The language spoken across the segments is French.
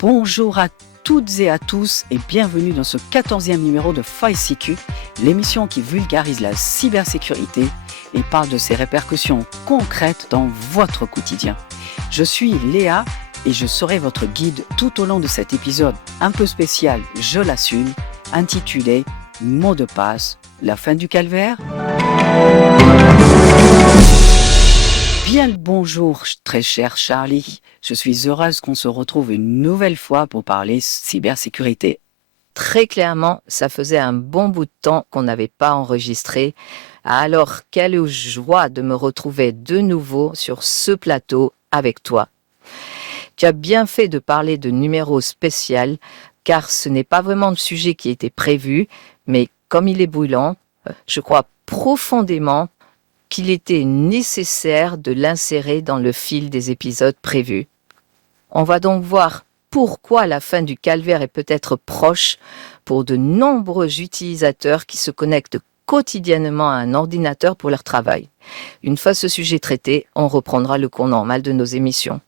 Bonjour à toutes et à tous et bienvenue dans ce 14e numéro de FileCQ, l'émission qui vulgarise la cybersécurité et parle de ses répercussions concrètes dans votre quotidien. Je suis Léa et je serai votre guide tout au long de cet épisode un peu spécial, je l'assume, intitulé « Mot de passe, la fin du calvaire ?» Bien le bonjour, très cher Charlie. Je suis heureuse qu'on se retrouve une nouvelle fois pour parler cybersécurité. Très clairement, ça faisait un bon bout de temps qu'on n'avait pas enregistré. Alors, quelle joie de me retrouver de nouveau sur ce plateau avec toi. Tu as bien fait de parler de numéro spécial, car ce n'est pas vraiment le sujet qui était prévu, mais comme il est brûlant, je crois profondément qu'il était nécessaire de l'insérer dans le fil des épisodes prévus. On va donc voir pourquoi la fin du calvaire est peut-être proche pour de nombreux utilisateurs qui se connectent quotidiennement à un ordinateur pour leur travail. Une fois ce sujet traité, on reprendra le cours normal de nos émissions.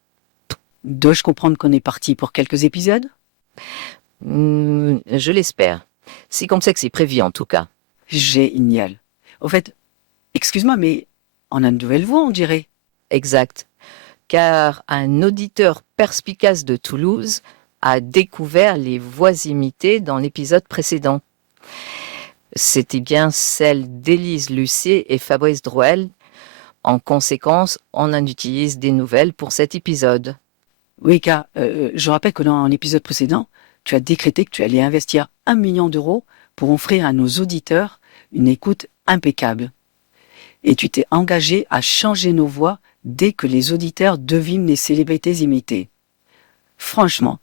Dois-je comprendre qu'on est parti pour quelques épisodes ? Je l'espère. C'est comme ça que c'est prévu en tout cas. Génial. Au fait, excuse-moi, mais on a une nouvelle voix, on dirait. Exact. Car un auditeur perspicace de Toulouse a découvert les voix imitées dans l'épisode précédent. C'était bien celle d'Élise Lucet et Fabrice Drouel. En conséquence, on en utilise des nouvelles pour cet épisode. Oui, car je rappelle que dans l'épisode précédent, tu as décrété que tu allais investir 1 million d'euros pour offrir à nos auditeurs une écoute impeccable. Et tu t'es engagé à changer nos voix dès que les auditeurs devinent les célébrités imitées. Franchement,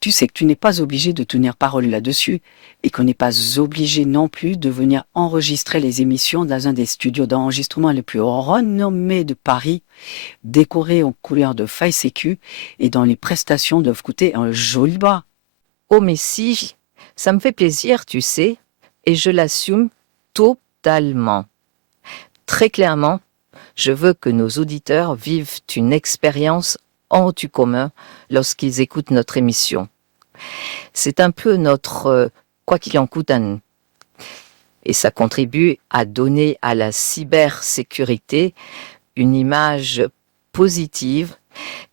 tu sais que tu n'es pas obligé de tenir parole là-dessus et qu'on n'est pas obligé non plus de venir enregistrer les émissions dans un des studios d'enregistrement les plus renommés de Paris, décorés aux couleurs de FileCQ et dont les prestations doivent coûter un joli bras. Oh mais si, ça me fait plaisir, tu sais, et je l'assume totalement. Très clairement, je veux que nos auditeurs vivent une expérience hors du commun lorsqu'ils écoutent notre émission. C'est un peu notre quoi qu'il en coûte à nous. Et ça contribue à donner à la cybersécurité une image positive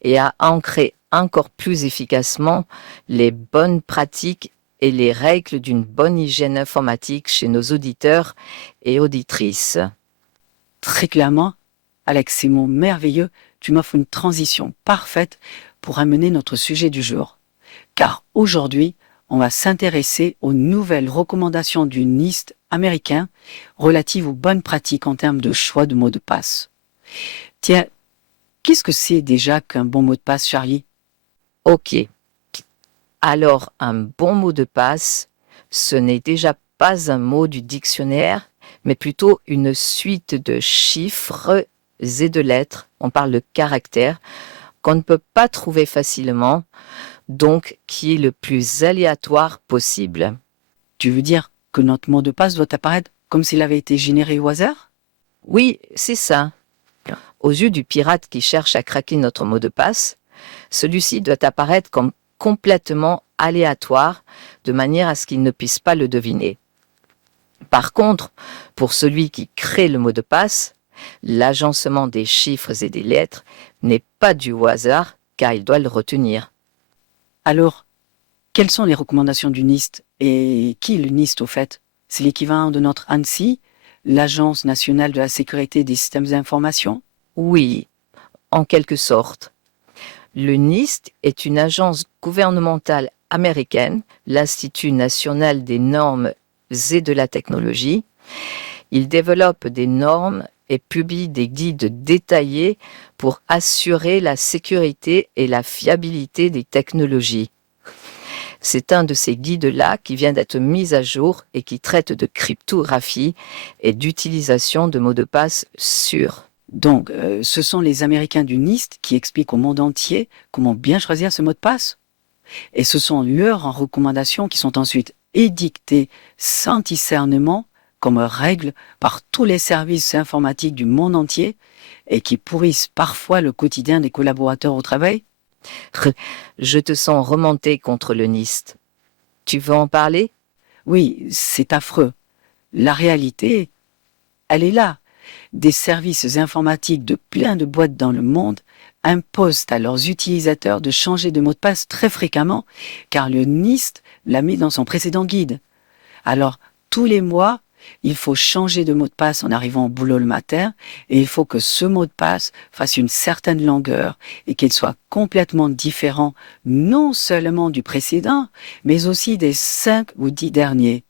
et à ancrer encore plus efficacement les bonnes pratiques et les règles d'une bonne hygiène informatique chez nos auditeurs et auditrices. Très clairement, avec ces mots merveilleux, tu m'offres une transition parfaite pour amener notre sujet du jour. Car aujourd'hui, on va s'intéresser aux nouvelles recommandations du NIST américain relatives aux bonnes pratiques en termes de choix de mots de passe. Tiens, qu'est-ce que c'est déjà qu'un bon mot de passe, Charlie ? Ok. Alors, un bon mot de passe, ce n'est déjà pas un mot du dictionnaire, mais plutôt une suite de chiffres et de lettres, on parle de caractères, qu'on ne peut pas trouver facilement, donc qui est le plus aléatoire possible. Tu veux dire que notre mot de passe doit apparaître comme s'il avait été généré au hasard ? Oui, c'est ça. Aux yeux du pirate qui cherche à craquer notre mot de passe, celui-ci doit apparaître comme complètement aléatoire, de manière à ce qu'il ne puisse pas le deviner. Par contre, pour celui qui crée le mot de passe, l'agencement des chiffres et des lettres n'est pas dû au hasard, car il doit le retenir. Alors, quelles sont les recommandations du NIST ? Et qui est le NIST au fait ? C'est l'équivalent de notre ANSSI, l'Agence nationale de la sécurité des systèmes d'information ? Oui, en quelque sorte. Le NIST est une agence gouvernementale américaine, l'Institut national des normes et de la technologie. Il développe des normes et publie des guides détaillés pour assurer la sécurité et la fiabilité des technologies. C'est un de ces guides-là qui vient d'être mis à jour et qui traite de cryptographie et d'utilisation de mots de passe sûrs. Donc, ce sont les Américains du NIST qui expliquent au monde entier comment bien choisir ce mot de passe. Et ce sont leurs recommandations qui sont ensuite édictées sans discernement comme règle par tous les services informatiques du monde entier et qui pourrissent parfois le quotidien des collaborateurs au travail. Je te sens remonter contre le NIST. Tu veux en parler? Oui, c'est affreux. La réalité, elle est là. Des services informatiques de plein de boîtes dans le monde imposent à leurs utilisateurs de changer de mot de passe très fréquemment, car le NIST l'a mis dans son précédent guide. Alors, tous les mois, il faut changer de mot de passe en arrivant au boulot le matin, et il faut que ce mot de passe fasse une certaine longueur et qu'il soit complètement différent non seulement du précédent, mais aussi des 5 ou 10 derniers.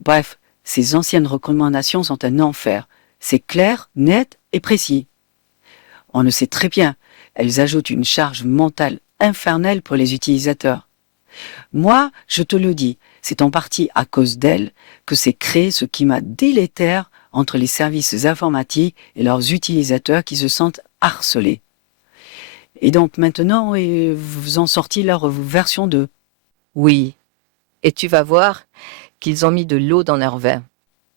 Bref, ces anciennes recommandations sont un enfer. C'est clair, net et précis. On le sait très bien, elles ajoutent une charge mentale infernale pour les utilisateurs. Moi, je te le dis, c'est en partie à cause d'elles que s'est créé ce climat délétère entre les services informatiques et leurs utilisateurs qui se sentent harcelés. Et donc maintenant, vous en sortez leur version 2. Oui. Et tu vas voir qu'ils ont mis de l'eau dans leur vin.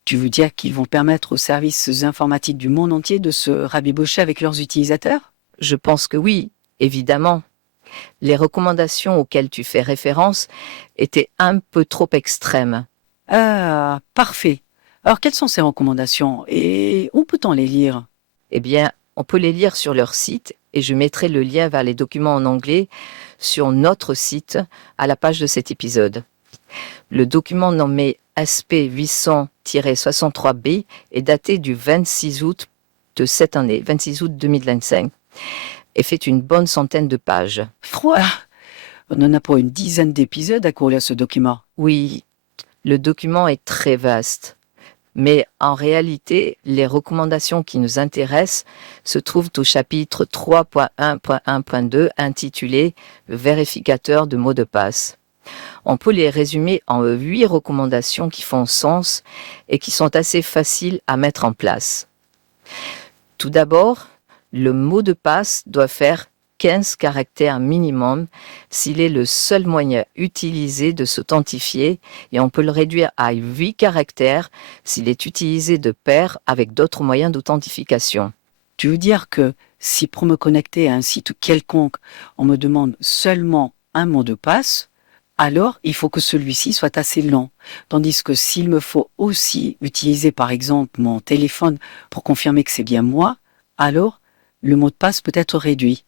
Tu veux dire qu'ils vont permettre aux services informatiques du monde entier de se rabibocher avec leurs utilisateurs? Je pense que oui, évidemment. Les recommandations auxquelles tu fais référence étaient un peu trop extrêmes. Ah, parfait. Alors, quelles sont ces recommandations et où peut-on les lire? Eh bien, on peut les lire sur leur site et je mettrai le lien vers les documents en anglais sur notre site à la page de cet épisode. Le document nommé SP 800-63B est daté du 26 août de cette année, 26 août 2025, et fait une bonne centaine de pages. Froid. On en a pour une dizaine d'épisodes à courir ce document. Oui, le document est très vaste. Mais en réalité, les recommandations qui nous intéressent se trouvent au chapitre 3.1.1.2 intitulé « Le vérificateur de mots de passe ». On peut les résumer en 8 recommandations qui font sens et qui sont assez faciles à mettre en place. Tout d'abord, le mot de passe doit faire 15 caractères minimum s'il est le seul moyen utilisé de s'authentifier et on peut le réduire à 8 caractères s'il est utilisé de pair avec d'autres moyens d'authentification. Tu veux dire que si pour me connecter à un site quelconque, on me demande seulement un mot de passe, alors il faut que celui-ci soit assez long. Tandis que s'il me faut aussi utiliser par exemple mon téléphone pour confirmer que c'est bien moi, alors le mot de passe peut être réduit.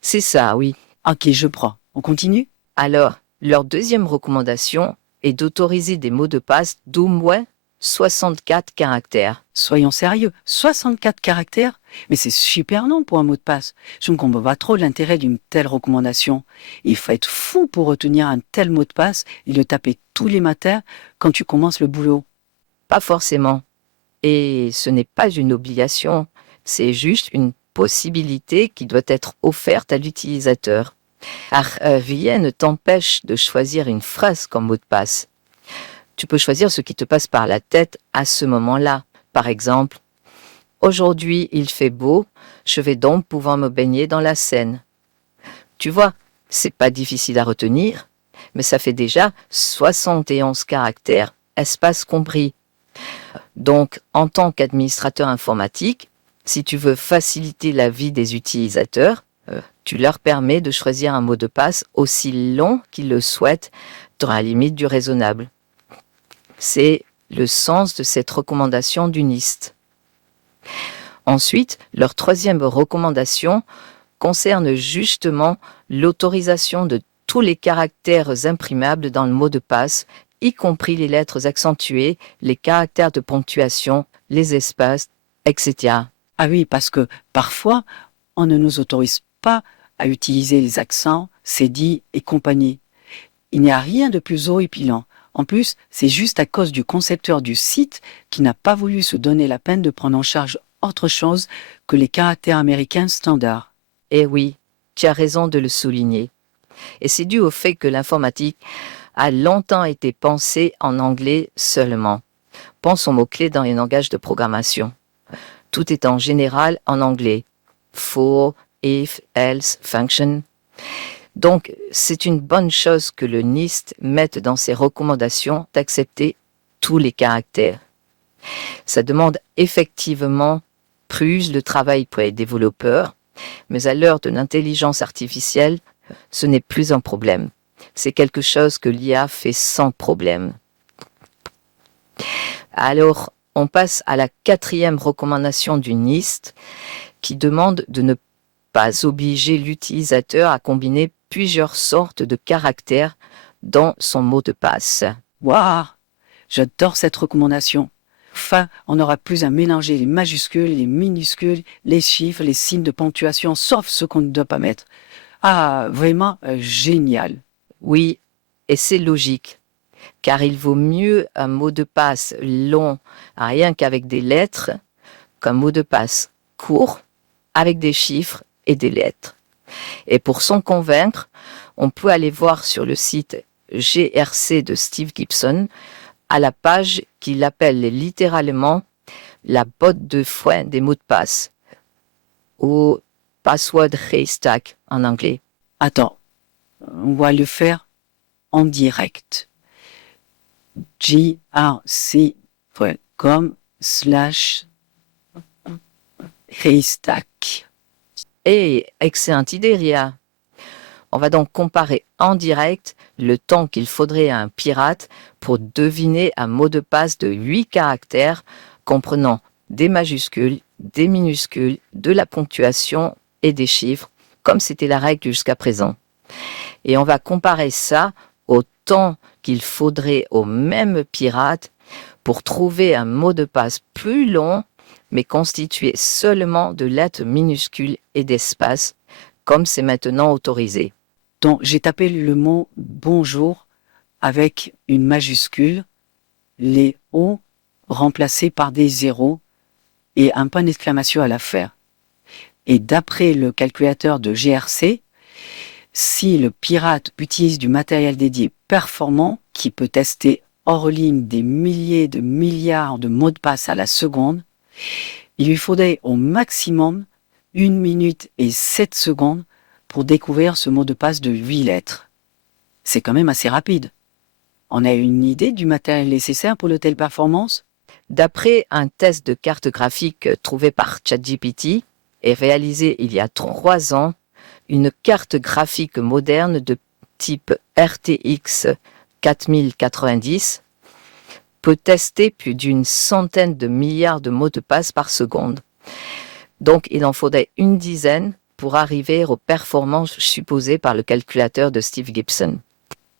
C'est ça, oui. Ok, je prends. On continue? Alors, leur deuxième recommandation est d'autoriser des mots de passe d'au moins 64 caractères. Soyons sérieux, 64 caractères? Mais c'est super long pour un mot de passe. Je ne comprends pas trop l'intérêt d'une telle recommandation. Il faut être fou pour retenir un tel mot de passe et le taper tous les matins quand tu commences le boulot. Pas forcément. Et ce n'est pas une obligation, c'est juste une possibilité qui doit être offerte à l'utilisateur. Car rien ne t'empêche de choisir une phrase comme mot de passe. Tu peux choisir ce qui te passe par la tête à ce moment-là. Par exemple, « Aujourd'hui, il fait beau, je vais donc pouvoir me baigner dans la Seine. » Tu vois, c'est pas difficile à retenir, mais ça fait déjà 71 caractères, espace compris. Donc, en tant qu'administrateur informatique, si tu veux faciliter la vie des utilisateurs, tu leur permets de choisir un mot de passe aussi long qu'ils le souhaitent dans la limite du raisonnable. C'est le sens de cette recommandation du NIST. Ensuite, leur troisième recommandation concerne justement l'autorisation de tous les caractères imprimables dans le mot de passe, y compris les lettres accentuées, les caractères de ponctuation, les espaces, etc. Ah oui, parce que parfois, on ne nous autorise pas à utiliser les accents, cédilles et compagnie. Il n'y a rien de plus horripilant. En plus, c'est juste à cause du concepteur du site qui n'a pas voulu se donner la peine de prendre en charge autre chose que les caractères américains standards. Eh oui, tu as raison de le souligner. Et c'est dû au fait que l'informatique a longtemps été pensée en anglais seulement. Pense aux mots-clés dans les langages de programmation. Tout est en général en anglais. For, if, else, function. Donc, c'est une bonne chose que le NIST mette dans ses recommandations d'accepter tous les caractères. Ça demande effectivement plus de travail pour les développeurs, Mais à l'heure de l'intelligence artificielle, ce n'est plus un problème. C'est quelque chose que l'IA fait sans problème. Alors, on passe à la 4e recommandation du NIST qui demande de ne pas obliger l'utilisateur à combiner plusieurs sortes de caractères dans son mot de passe. Waouh! J'adore cette recommandation. Enfin, on n'aura plus à mélanger les majuscules, les minuscules, les chiffres, les signes de ponctuation, sauf ceux qu'on ne doit pas mettre. Ah, vraiment génial. Oui, et c'est logique, car il vaut mieux un mot de passe long, rien qu'avec des lettres, qu'un mot de passe court, avec des chiffres et des lettres. Et pour s'en convaincre, on peut aller voir sur le site GRC de Steve Gibson, à la page qu'il appelle littéralement la botte de foin des mots de passe, ou password haystack en anglais. Attends, on va le faire en direct. grc.com/haystack. Excellente idée, Ria. On va donc comparer en direct le temps qu'il faudrait à un pirate pour deviner un mot de passe de 8 caractères comprenant des majuscules, des minuscules, de la ponctuation et des chiffres, comme c'était la règle jusqu'à présent. Et on va comparer ça au temps qu'il faudrait au même pirate pour trouver un mot de passe plus long, mais constitué seulement de lettres minuscules et d'espaces, comme c'est maintenant autorisé. Donc, j'ai tapé le mot bonjour avec une majuscule, les O remplacés par des zéros et un point d'exclamation à la fin. Et d'après le calculateur de GRC, si le pirate utilise du matériel dédié performant qui peut tester hors ligne des milliers de milliards de mots de passe à la seconde, il lui faudrait au maximum 1 minute et 7 secondes pour découvrir ce mot de passe de 8 lettres. C'est quand même assez rapide. On a une idée du matériel nécessaire pour le telle performance? D'après un test de carte graphique trouvé par ChatGPT et réalisé il y a 3 ans, une carte graphique moderne de type RTX 4090 peut tester plus d'une centaine de milliards de mots de passe par seconde. Donc, il en faudrait une dizaine pour arriver aux performances supposées par le calculateur de Steve Gibson.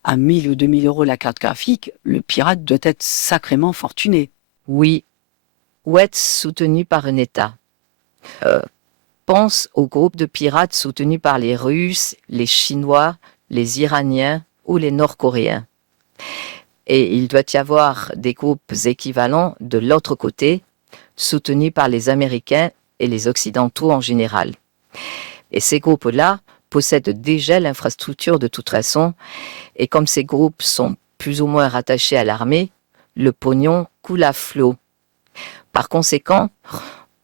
À 1000 ou 2000 euros la carte graphique, le pirate doit être sacrément fortuné. Oui, ou être soutenu par un État. Pense aux groupes de pirates soutenus par les Russes, les Chinois, les Iraniens ou les Nord-Coréens. Et il doit y avoir des groupes équivalents de l'autre côté, soutenus par les Américains et les Occidentaux en général. Et ces groupes-là possèdent déjà l'infrastructure de toute façon, et comme ces groupes sont plus ou moins rattachés à l'armée, le pognon coule à flot. Par conséquent,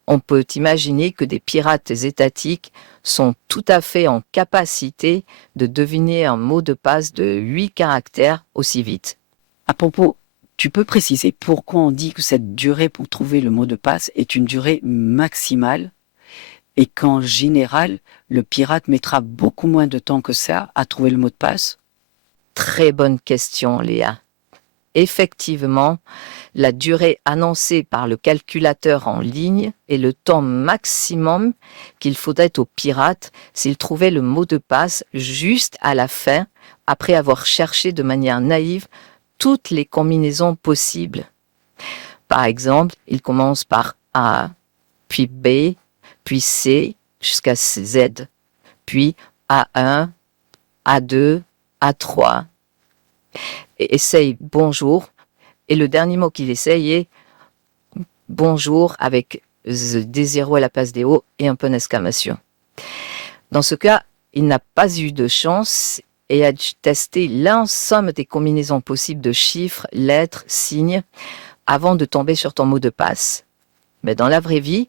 on peut imaginer que des pirates étatiques sont tout à fait en capacité de deviner un mot de passe de 8 caractères aussi vite. À propos, tu peux préciser pourquoi on dit que cette durée pour trouver le mot de passe est une durée maximale et qu'en général, le pirate mettra beaucoup moins de temps que ça à trouver le mot de passe? Très bonne question, Léa. Effectivement, la durée annoncée par le calculateur en ligne est le temps maximum qu'il faudrait au pirate s'il trouvait le mot de passe juste à la fin, après avoir cherché de manière naïve toutes les combinaisons possibles. Par exemple, il commence par A, puis B, puis C, jusqu'à Z, puis A1, A2, A3. Et essaye bonjour. Et le dernier mot qu'il essaye est bonjour avec des zéros à la place des O et un point d'exclamation. Dans ce cas, il n'a pas eu de chance et a dû tester l'ensemble des combinaisons possibles de chiffres, lettres, signes avant de tomber sur ton mot de passe. Mais dans la vraie vie,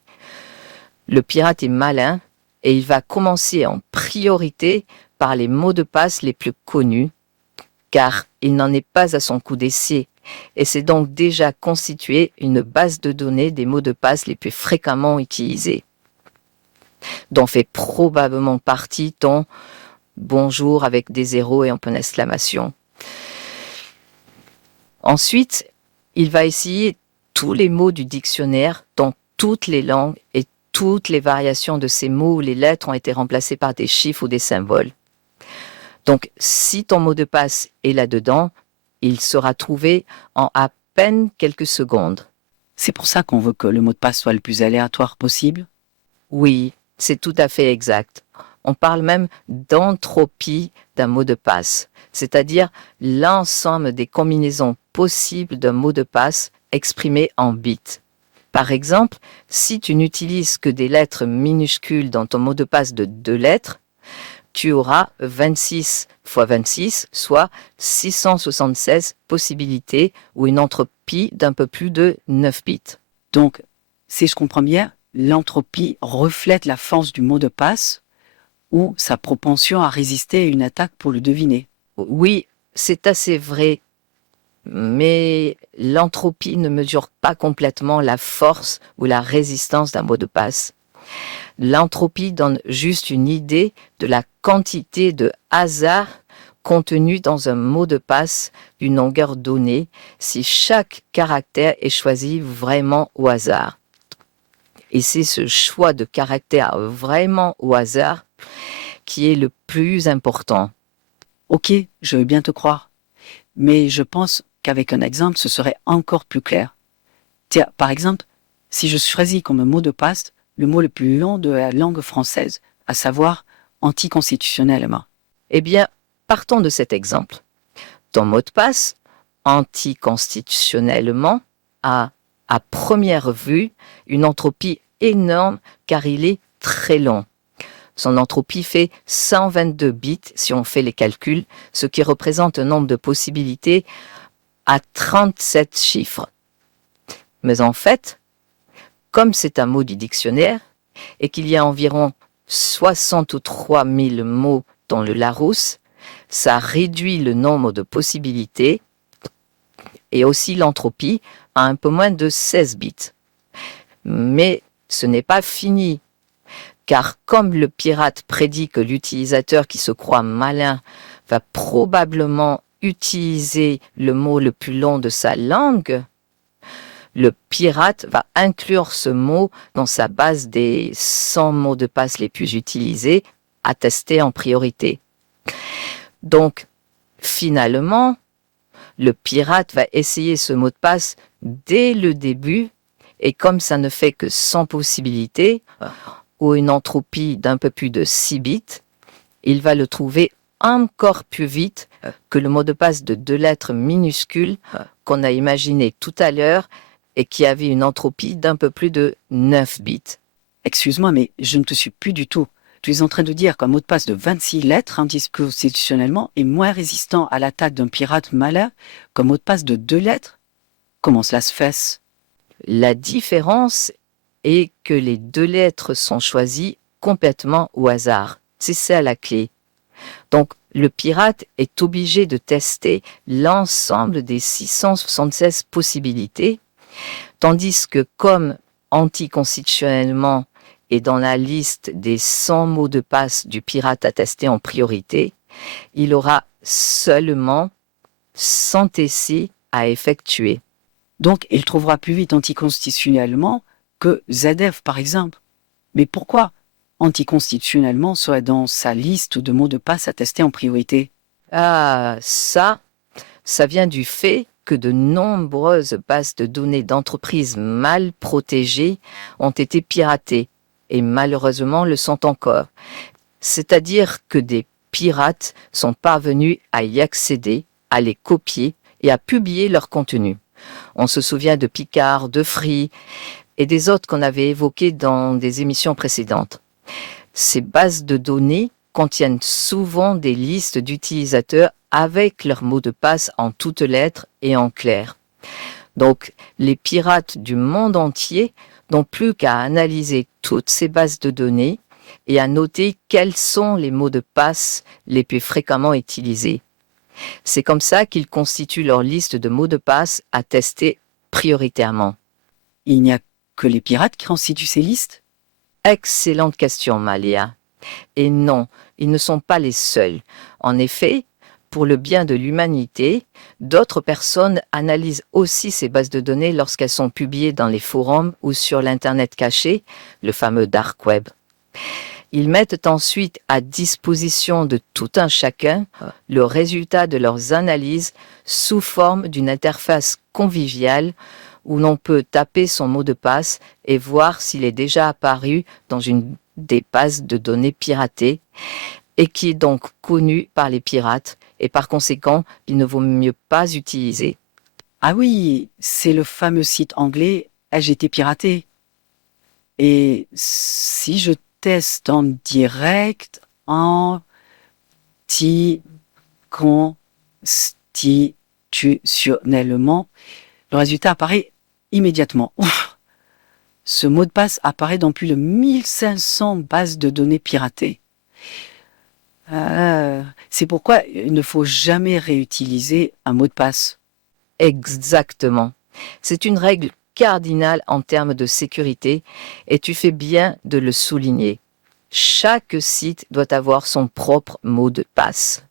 le pirate est malin et il va commencer en priorité par les mots de passe les plus connus, car il n'en est pas à son coup d'essai, et c'est donc déjà constitué une base de données des mots de passe les plus fréquemment utilisés. dont fait probablement partie ton bonjour avec des zéros et un point d'exclamation. Ensuite, il va essayer tous les mots du dictionnaire dans toutes les langues et toutes les variations de ces mots où les lettres ont été remplacées par des chiffres ou des symboles. Donc, si ton mot de passe est là-dedans, il sera trouvé en à peine quelques secondes. C'est pour ça qu'on veut que le mot de passe soit le plus aléatoire possible. Oui, c'est tout à fait exact. On parle même d'entropie d'un mot de passe, c'est-à-dire l'ensemble des combinaisons possibles d'un mot de passe exprimé en bits. Par exemple, si tu n'utilises que des lettres minuscules dans ton mot de passe de 2 lettres, tu auras 26 fois 26, soit 676 possibilités ou une entropie d'un peu plus de 9 bits. Donc, si je comprends bien, l'entropie reflète la force du mot de passe ou sa propension à résister à une attaque pour le deviner. Oui, c'est assez vrai, mais l'entropie ne mesure pas complètement la force ou la résistance d'un mot de passe. L'entropie donne juste une idée de la quantité de hasard contenue dans un mot de passe d'une longueur donnée si chaque caractère est choisi vraiment au hasard. Et c'est ce choix de caractère vraiment au hasard qui est le plus important. Ok, je veux bien te croire. Mais je pense qu'avec un exemple, ce serait encore plus clair. Tiens, par exemple, si je choisis comme mot de passe le mot le plus long de la langue française, à savoir anticonstitutionnellement. Eh bien, partons de cet exemple. Ton mot de passe, anticonstitutionnellement, a, à première vue, une entropie énorme car il est très long. Son entropie fait 122 bits si on fait les calculs, ce qui représente un nombre de possibilités à 37 chiffres. Mais en fait, comme c'est un mot du dictionnaire et qu'il y a environ 63 000 mots dans le Larousse, ça réduit le nombre de possibilités et aussi l'entropie à un peu moins de 16 bits. Mais ce n'est pas fini, car comme le pirate prédit que l'utilisateur qui se croit malin va probablement utiliser le mot le plus long de sa langue, le pirate va inclure ce mot dans sa base des 100 mots de passe les plus utilisés à tester en priorité. Donc, finalement, le pirate va essayer ce mot de passe dès le début et comme ça ne fait que 100 possibilités ou une entropie d'un peu plus de 6 bits, il va le trouver encore plus vite que le mot de passe de 2 lettres minuscules qu'on a imaginé tout à l'heure et qui avait une entropie d'un peu plus de 9 bits. Excuse-moi, mais je ne te suis plus du tout. Tu es en train de dire qu'un mot de passe de 26 lettres anticonstitutionnellement est moins résistant à l'attaque d'un pirate malin qu'un mot de passe de 2 lettres? Comment cela se fait? La différence est que les 2 lettres sont choisies complètement au hasard. C'est ça la clé. Donc, le pirate est obligé de tester l'ensemble des 676 possibilités, tandis que comme anticonstitutionnellement est dans la liste des 100 mots de passe du pirate à tester en priorité, il aura seulement 100 essais à effectuer. Donc, il trouvera plus vite anticonstitutionnellement que ZF, par exemple. Mais pourquoi anticonstitutionnellement serait dans sa liste de mots de passe à tester en priorité? Ah, ça vient du fait que de nombreuses bases de données d'entreprises mal protégées ont été piratées et malheureusement le sont encore. C'est-à-dire que des pirates sont parvenus à y accéder, à les copier et à publier leur contenu. On se souvient de Picard, de Free et des autres qu'on avait évoqués dans des émissions précédentes. Ces bases de données contiennent souvent des listes d'utilisateurs avec leurs mots de passe en toutes lettres et en clair. Donc, les pirates du monde entier n'ont plus qu'à analyser toutes ces bases de données et à noter quels sont les mots de passe les plus fréquemment utilisés. C'est comme ça qu'ils constituent leur liste de mots de passe à tester prioritairement. Il n'y a que les pirates qui constituent ces listes? Excellente question, Malia. Et non, ils ne sont pas les seuls. En effet, pour le bien de l'humanité, d'autres personnes analysent aussi ces bases de données lorsqu'elles sont publiées dans les forums ou sur l'Internet caché, le fameux Dark Web. Ils mettent ensuite à disposition de tout un chacun le résultat de leurs analyses sous forme d'une interface conviviale où l'on peut taper son mot de passe et voir s'il est déjà apparu dans une des bases de données piratées et qui est donc connu par les pirates et par conséquent, il ne vaut mieux pas utiliser. Ah oui, c'est le fameux site anglais AGT piraté. Et si je teste en direct, anticonstitutionnellement, le résultat apparaît immédiatement. Ouf. Ce mot de passe apparaît dans plus de 1500 bases de données piratées. C'est pourquoi il ne faut jamais réutiliser un mot de passe. Exactement. C'est une règle cardinale en termes de sécurité et tu fais bien de le souligner. Chaque site doit avoir son propre mot de passe.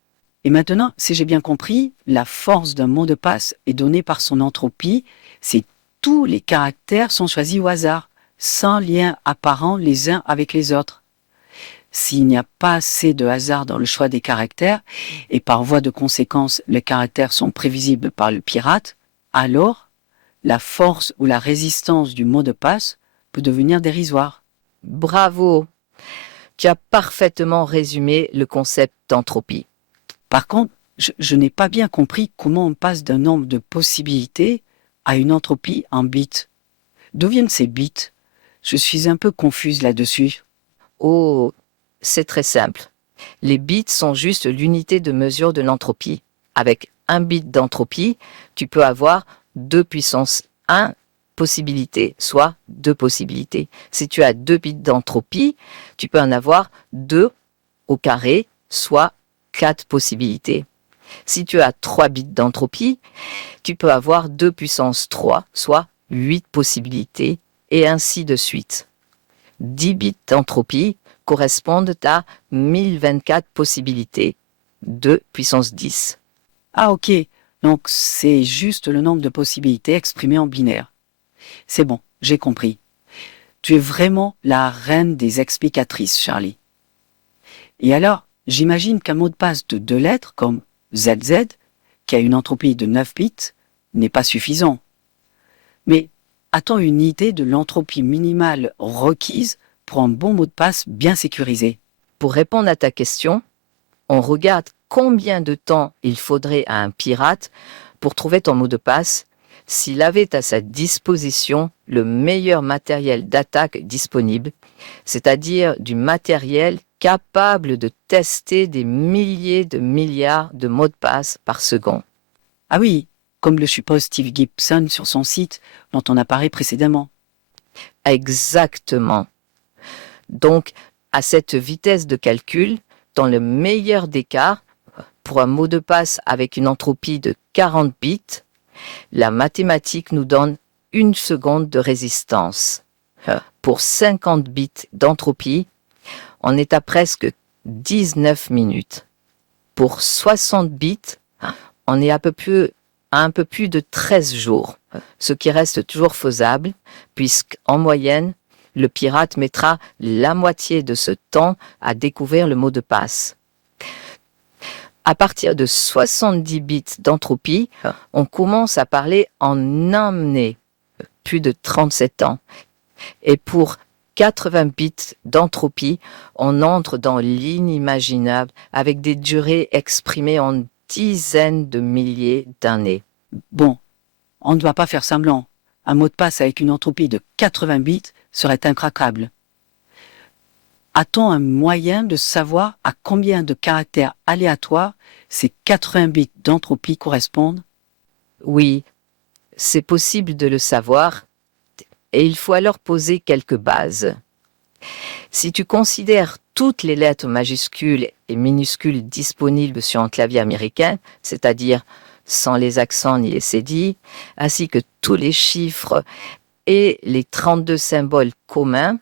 Et maintenant, si j'ai bien compris, la force d'un mot de passe est donnée par son entropie, c'est tous les caractères sont choisis au hasard, sans lien apparent les uns avec les autres. S'il n'y a pas assez de hasard dans le choix des caractères, et par voie de conséquence, les caractères sont prévisibles par le pirate, alors la force ou la résistance du mot de passe peut devenir dérisoire. Bravo! Tu as parfaitement résumé le concept d'entropie. Par contre, je n'ai pas bien compris comment on passe d'un nombre de possibilités à une entropie en bits. D'où viennent ces bits? Je suis un peu confuse là-dessus. Oh, c'est très simple. Les bits sont juste l'unité de mesure de l'entropie. Avec un bit d'entropie, tu peux avoir 2 puissance 1 possibilités, soit 2 possibilités. Si tu as 2 bits d'entropie, tu peux en avoir 2 au carré, soit 4 possibilités. Si tu as 3 bits d'entropie, tu peux avoir 2 puissance 3, soit 8 possibilités, et ainsi de suite. 10 bits d'entropie correspondent à 1024 possibilités, 2 puissance 10. Ah ok, donc c'est juste le nombre de possibilités exprimées en binaire. C'est bon, j'ai compris. Tu es vraiment la reine des explicatrices, Charlie. Et alors, j'imagine qu'un mot de passe de 2 lettres, comme ZZ, qui a une entropie de 9 bits, n'est pas suffisant. Mais a-t-on une idée de l'entropie minimale requise pour un bon mot de passe bien sécurisé? Pour répondre à ta question, on regarde combien de temps il faudrait à un pirate pour trouver ton mot de passe s'il avait à sa disposition le meilleur matériel d'attaque disponible, c'est-à-dire du matériel capable de tester des milliers de milliards de mots de passe par seconde. Ah oui, comme le suppose Steve Gibson sur son site dont on a parlé précédemment. Exactement. Donc, à cette vitesse de calcul, dans le meilleur des cas, pour un mot de passe avec une entropie de 40 bits, la mathématique nous donne 1 seconde de résistance. Pour 50 bits d'entropie, on est à presque 19 minutes. Pour 60 bits, on est à un peu plus de 13 jours, ce qui reste toujours faisable, puisqu'en moyenne, le pirate mettra la moitié de ce temps à découvrir le mot de passe. À partir de 70 bits d'entropie, on commence à parler en années, plus de 37 ans. Et pour 80 bits d'entropie, on entre dans l'inimaginable avec des durées exprimées en dizaines de milliers d'années. Bon, on ne doit pas faire semblant. Un mot de passe avec une entropie de 80 bits serait incraquable. A-t-on un moyen de savoir à combien de caractères aléatoires ces 80 bits d'entropie correspondent? Oui, c'est possible de le savoir, et il faut alors poser quelques bases. Si tu considères toutes les lettres majuscules et minuscules disponibles sur un clavier américain, c'est-à-dire sans les accents ni les cédilles, ainsi que tous les chiffres et les 32 symboles communs,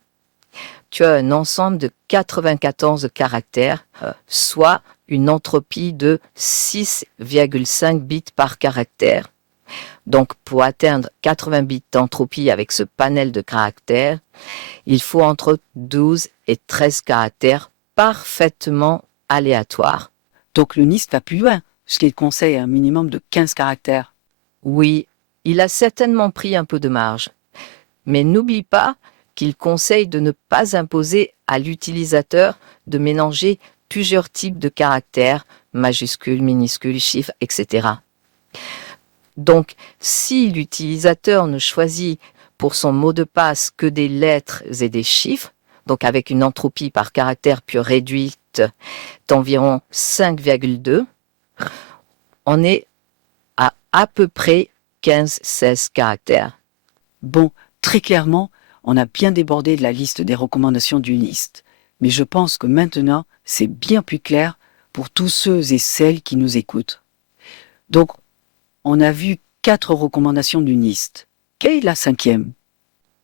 tu as un ensemble de 94 caractères, soit une entropie de 6,5 bits par caractère. Donc, pour atteindre 80 bits d'entropie avec ce panel de caractères, il faut entre 12 et 13 caractères parfaitement aléatoires. Donc le NIST va plus loin, puisqu'il conseille un minimum de 15 caractères. Oui, il a certainement pris un peu de marge. Mais n'oublie pas qu'il conseille de ne pas imposer à l'utilisateur de mélanger plusieurs types de caractères, majuscules, minuscules, chiffres, etc. Donc, si l'utilisateur ne choisit pour son mot de passe que des lettres et des chiffres, donc avec une entropie par caractère plus réduite d'environ 5,2, on est à peu près 15-16 caractères. Bon, très clairement, on a bien débordé de la liste des recommandations du NIST. Mais je pense que maintenant, c'est bien plus clair pour tous ceux et celles qui nous écoutent. Donc, on a vu 4 recommandations du NIST. Quelle est la 5e?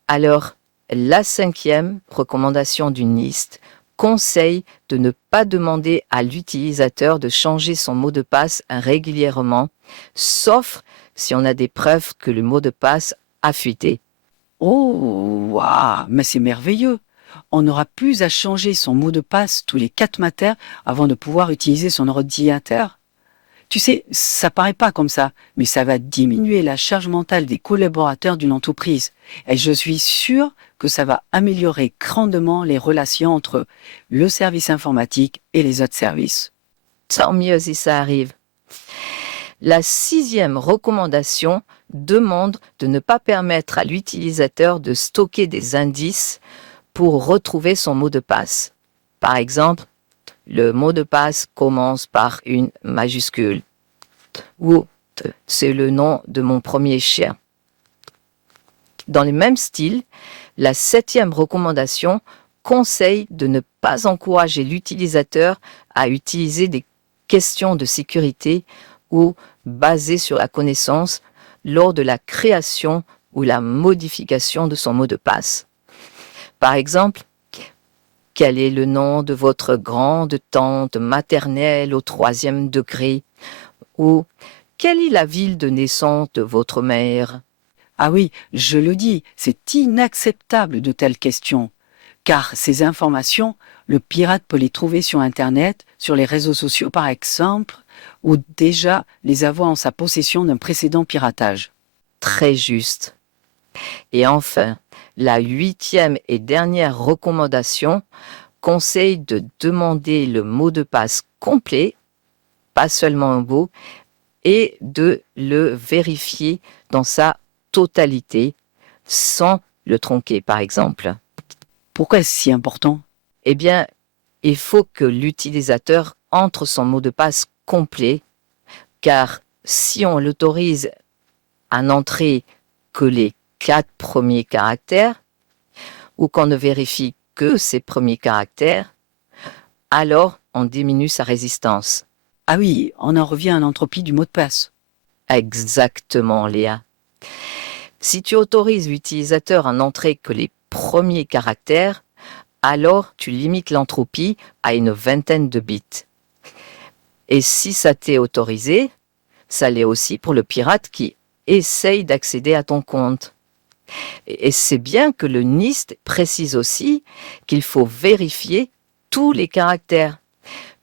Alors, la 5e recommandation du NIST conseille de ne pas demander à l'utilisateur de changer son mot de passe régulièrement, sauf si on a des preuves que le mot de passe a fuité. Oh, waouh, mais c'est merveilleux! On n'aura plus à changer son mot de passe tous les 4 matins avant de pouvoir utiliser son ordinateur. Tu sais, ça paraît pas comme ça, mais ça va diminuer la charge mentale des collaborateurs d'une entreprise. Et je suis sûre que ça va améliorer grandement les relations entre le service informatique et les autres services. Tant mieux si ça arrive. La 6e recommandation demande de ne pas permettre à l'utilisateur de stocker des indices pour retrouver son mot de passe. Par exemple, le mot de passe commence par une majuscule ou c'est le nom de mon premier chien. Dans le même style, la 7e recommandation conseille de ne pas encourager l'utilisateur à utiliser des questions de sécurité ou basées sur la connaissance lors de la création ou la modification de son mot de passe. Par exemple, quel est le nom de votre grande tante maternelle au 3e degré? Ou quelle est la ville de naissance de votre mère? Ah oui, je le dis, c'est inacceptable de telles questions. Car ces informations, le pirate peut les trouver sur Internet, sur les réseaux sociaux par exemple, ou déjà les avoir en sa possession d'un précédent piratage. Très juste. Et enfin, la 8e et dernière recommandation conseille de demander le mot de passe complet, pas seulement un bout, et de le vérifier dans sa totalité, sans le tronquer par exemple. Pourquoi est-ce si important? Eh bien, il faut que l'utilisateur entre son mot de passe complet, car si on l'autorise à n'entrer que les 4 premiers caractères, ou qu'on ne vérifie que ces premiers caractères, alors on diminue sa résistance. Ah oui, on en revient à l'entropie du mot de passe. Exactement, Léa. Si tu autorises l'utilisateur à n'entrer que les premiers caractères, alors tu limites l'entropie à une 20aine de bits. Et si ça t'est autorisé, ça l'est aussi pour le pirate qui essaye d'accéder à ton compte. Et c'est bien que le NIST précise aussi qu'il faut vérifier tous les caractères,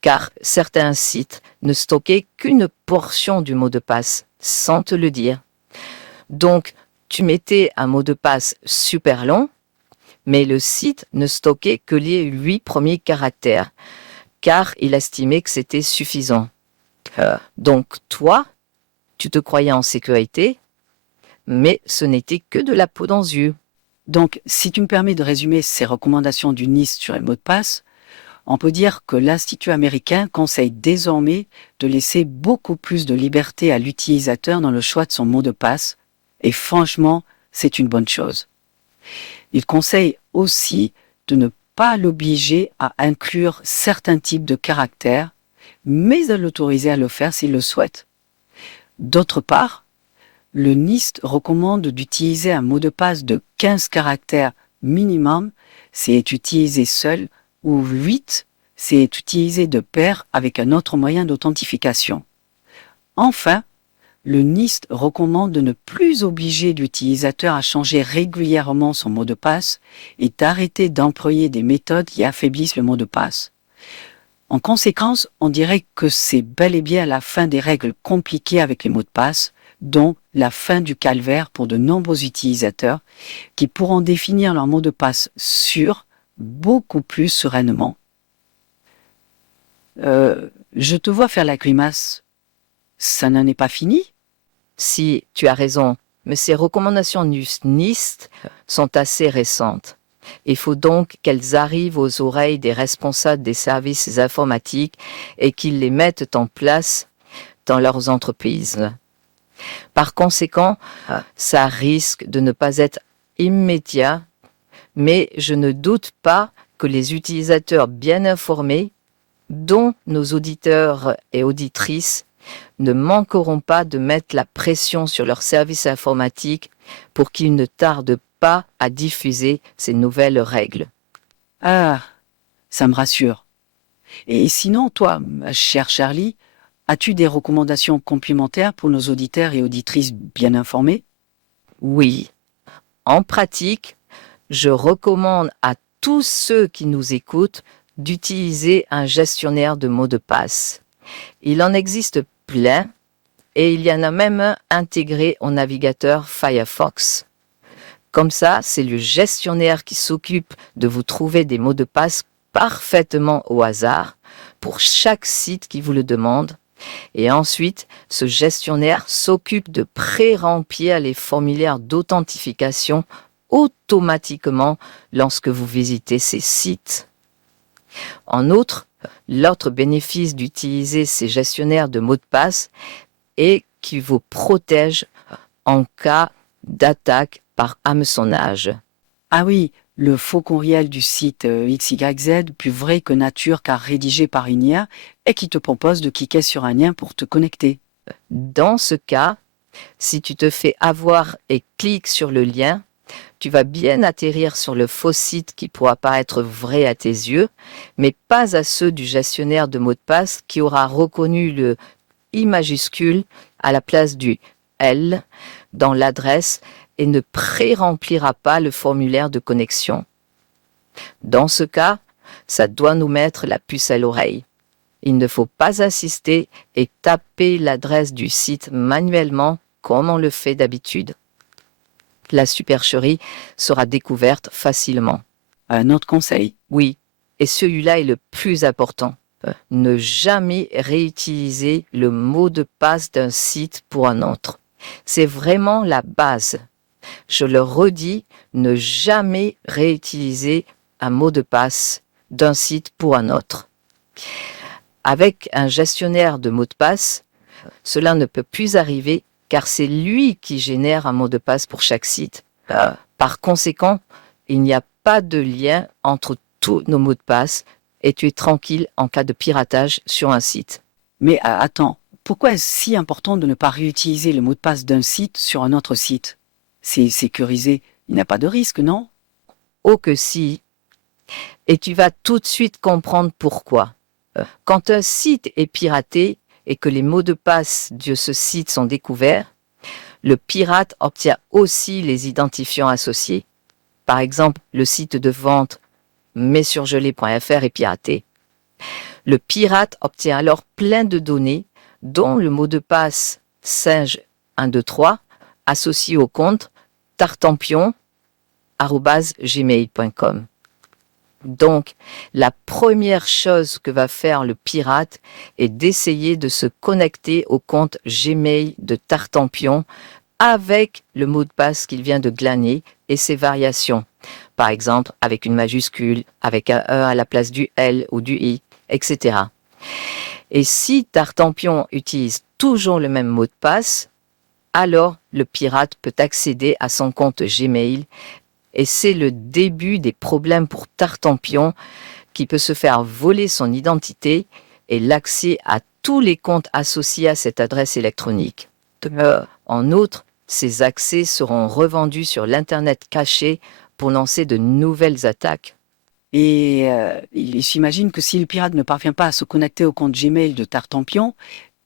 car certains sites ne stockaient qu'une portion du mot de passe, sans te le dire. Donc, tu mettais un mot de passe super long, mais le site ne stockait que les 8 premiers caractères, car il estimait que c'était suffisant. Donc toi, tu te croyais en sécurité, mais ce n'était que de la peau dans les yeux. Donc, si tu me permets de résumer ces recommandations du NIST sur les mots de passe, on peut dire que l'Institut américain conseille désormais de laisser beaucoup plus de liberté à l'utilisateur dans le choix de son mot de passe, et franchement, c'est une bonne chose. Il conseille aussi de ne pas l'obliger à inclure certains types de caractères, mais de l'autoriser à le faire s'il le souhaite. D'autre part, le NIST recommande d'utiliser un mot de passe de 15 caractères minimum c'est utilisé seul, ou 8, c'est utilisé de pair avec un autre moyen d'authentification. Enfin, le NIST recommande de ne plus obliger l'utilisateur à changer régulièrement son mot de passe et d'arrêter d'employer des méthodes qui affaiblissent le mot de passe. En conséquence, on dirait que c'est bel et bien la fin des règles compliquées avec les mots de passe, dont la fin du calvaire pour de nombreux utilisateurs qui pourront définir leur mot de passe sûr beaucoup plus sereinement. Je te vois faire la grimace. Ça n'en est pas fini ? Si, tu as raison, mais ces recommandations du NIST sont assez récentes. Il faut donc qu'elles arrivent aux oreilles des responsables des services informatiques et qu'ils les mettent en place dans leurs entreprises. Par conséquent, ça risque de ne pas être immédiat, mais je ne doute pas que les utilisateurs bien informés, dont nos auditeurs et auditrices, ne manqueront pas de mettre la pression sur leurs services informatiques pour qu'ils ne tardent pas à diffuser ces nouvelles règles. Ah, ça me rassure. Et sinon, toi, ma chère Charlie, as-tu des recommandations complémentaires pour nos auditeurs et auditrices bien informés ? Oui, en pratique, je recommande à tous ceux qui nous écoutent d'utiliser un gestionnaire de mots de passe. Il en existe plein et il y en a même un intégré au navigateur Firefox. Comme ça, c'est le gestionnaire qui s'occupe de vous trouver des mots de passe parfaitement au hasard pour chaque site qui vous le demande. Et ensuite, ce gestionnaire s'occupe de pré-remplir les formulaires d'authentification automatiquement lorsque vous visitez ces sites. En outre, l'autre bénéfice d'utiliser ces gestionnaires de mots de passe est qu'il vous protège en cas d'attaque par hameçonnage. Ah oui, le faux courriel du site XYZ, plus vrai que nature car rédigé par une IA, et qui te propose de cliquer sur un lien pour te connecter. Dans ce cas, si tu te fais avoir et cliques sur le lien, tu vas bien atterrir sur le faux site qui pourra paraître vrai à tes yeux, mais pas à ceux du gestionnaire de mots de passe qui aura reconnu le I majuscule à la place du L dans l'adresse et ne pré-remplira pas le formulaire de connexion. Dans ce cas, ça doit nous mettre la puce à l'oreille. Il ne faut pas assister et taper l'adresse du site manuellement comme on le fait d'habitude. La supercherie sera découverte facilement. Un autre conseil. Oui, et celui-là est le plus important. Ne jamais réutiliser le mot de passe d'un site pour un autre. C'est vraiment la base. Je le redis, ne jamais réutiliser un mot de passe d'un site pour un autre. Avec un gestionnaire de mots de passe, cela ne peut plus arriver car c'est lui qui génère un mot de passe pour chaque site. Par conséquent, il n'y a pas de lien entre tous nos mots de passe et tu es tranquille en cas de piratage sur un site. Mais attends, pourquoi est-ce si important de ne pas réutiliser le mot de passe d'un site sur un autre site ? C'est sécurisé, il n'y a pas de risque, non ? Oh que si. Et tu vas tout de suite comprendre pourquoi. Quand un site est piraté et que les mots de passe de ce site sont découverts, le pirate obtient aussi les identifiants associés. Par exemple, le site de vente messurgelé.fr est piraté. Le pirate obtient alors plein de données, dont le mot de passe singe123 associé au compte tartampion@gmail.com. Donc, la première chose que va faire le pirate est d'essayer de se connecter au compte Gmail de Tartampion avec le mot de passe qu'il vient de glaner et ses variations. Par exemple, avec une majuscule, avec un E à la place du L ou du I, etc. Et si Tartampion utilise toujours le même mot de passe, alors le pirate peut accéder à son compte Gmail et c'est le début des problèmes pour Tartampion qui peut se faire voler son identité et l'accès à tous les comptes associés à cette adresse électronique. En outre, ces accès seront revendus sur l'Internet caché pour lancer de nouvelles attaques. Et il s'imagine que si le pirate ne parvient pas à se connecter au compte Gmail de Tartampion,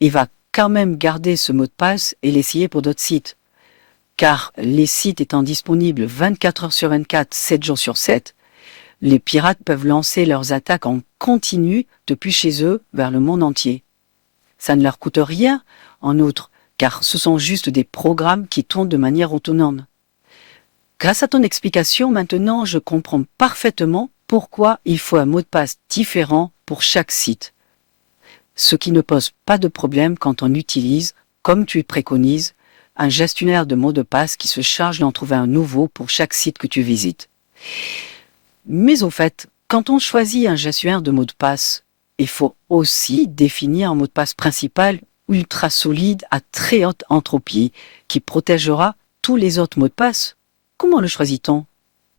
il va quand même garder ce mot de passe et l'essayer pour d'autres sites. Car les sites étant disponibles 24 heures sur 24, 7 jours sur 7, les pirates peuvent lancer leurs attaques en continu depuis chez eux vers le monde entier. Ça ne leur coûte rien, en outre, car ce sont juste des programmes qui tournent de manière autonome. Grâce à ton explication, maintenant, je comprends parfaitement pourquoi il faut un mot de passe différent pour chaque site. Ce qui ne pose pas de problème quand on utilise, comme tu le préconises, un gestionnaire de mots de passe qui se charge d'en trouver un nouveau pour chaque site que tu visites. Mais au fait, quand on choisit un gestionnaire de mots de passe, il faut aussi définir un mot de passe principal ultra solide à très haute entropie qui protégera tous les autres mots de passe. Comment le choisit-on?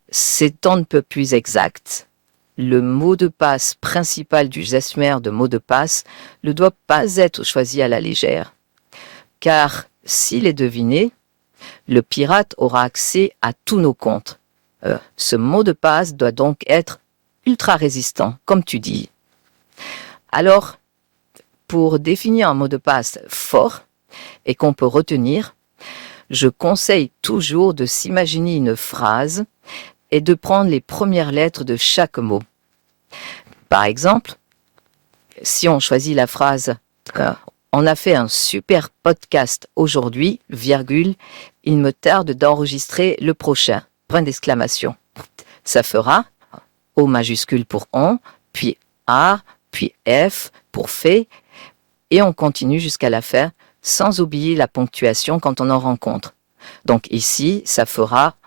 C'est on ne peut plus exact. Le mot de passe principal du gestionnaire de mots de passe ne doit pas être choisi à la légère. Car s'il est deviné, le pirate aura accès à tous nos comptes. Ce mot de passe doit donc être ultra résistant, comme tu dis. Alors, pour définir un mot de passe fort et qu'on peut retenir, je conseille toujours de s'imaginer une phrase et de prendre les premières lettres de chaque mot. Par exemple, si on choisit la phrase « On a fait un super podcast aujourd'hui, virgule, il me tarde d'enregistrer le prochain, point d'exclamation ». Ça fera O majuscule pour on, puis A, puis F pour fait, et on continue jusqu'à la fin, sans oublier la ponctuation quand on en rencontre. Donc ici, ça fera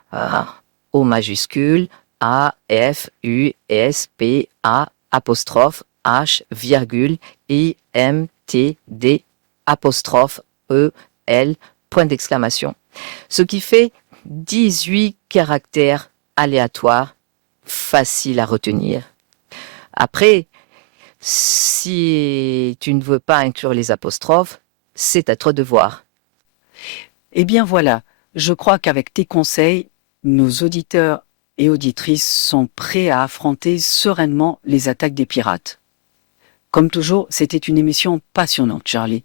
O majuscule, A, F, U, S, P, A, apostrophe, H, virgule, I, M, T, D, apostrophe, E, L, point d'exclamation. Ce qui fait 18 caractères aléatoires, faciles à retenir. Après, si tu ne veux pas inclure les apostrophes, c'est à toi de voir. Eh bien voilà, je crois qu'avec tes conseils, nos auditeurs et auditrices sont prêts à affronter sereinement les attaques des pirates. Comme toujours, c'était une émission passionnante, Charlie.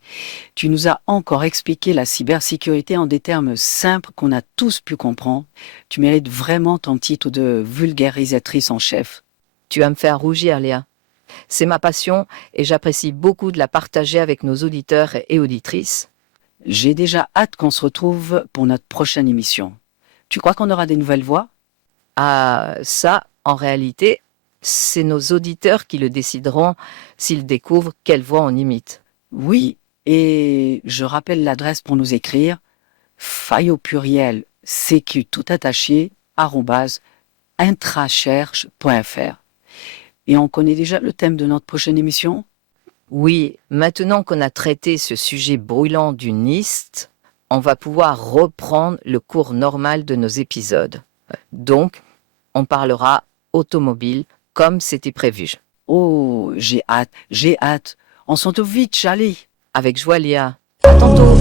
Tu nous as encore expliqué la cybersécurité en des termes simples qu'on a tous pu comprendre. Tu mérites vraiment ton titre de vulgarisatrice en chef. Tu vas me faire rougir, Léa. C'est ma passion et j'apprécie beaucoup de la partager avec nos auditeurs et auditrices. J'ai déjà hâte qu'on se retrouve pour notre prochaine émission. Tu crois qu'on aura des nouvelles voix? Ah, ça, en réalité, c'est nos auditeurs qui le décideront s'ils découvrent quelle voix on imite. Oui, et je rappelle l'adresse pour nous écrire faille au pluriel cq tout attaché @intracherche.fr. Et on connaît déjà le thème de notre prochaine émission? Oui, maintenant qu'on a traité ce sujet brûlant du NIST, on va pouvoir reprendre le cours normal de nos épisodes. Donc, on parlera automobile comme c'était prévu. Oh, j'ai hâte. On s'en trouve vite, Charlie. Avec joie, Léa. À tantôt.